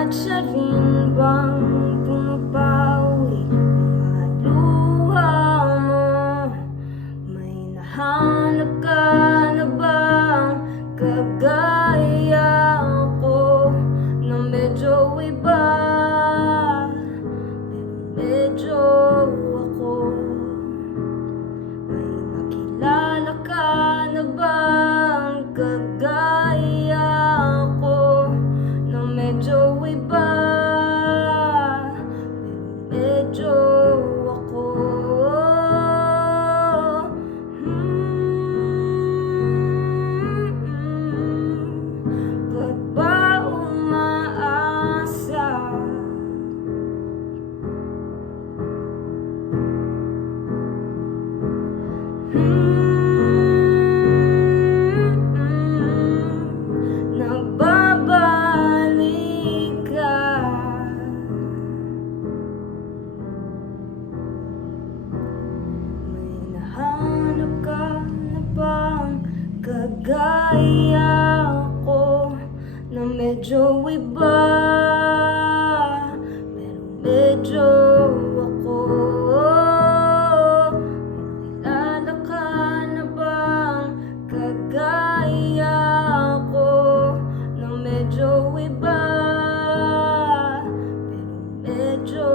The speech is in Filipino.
At siya rin bang pumapawi mga luha mo? May nahanap ka na bang kagaya ko na medyo iba? Medyo ako. May nakilala ka na bang kagaya ko na medyo iba? Medyo ako. Ba't ba umaasa? Nagbabalik ka. May nahanap ka na bang kagaya ko na medyo iba? Pero medyo ako. Kagaya ko na medyo iba, pero medyo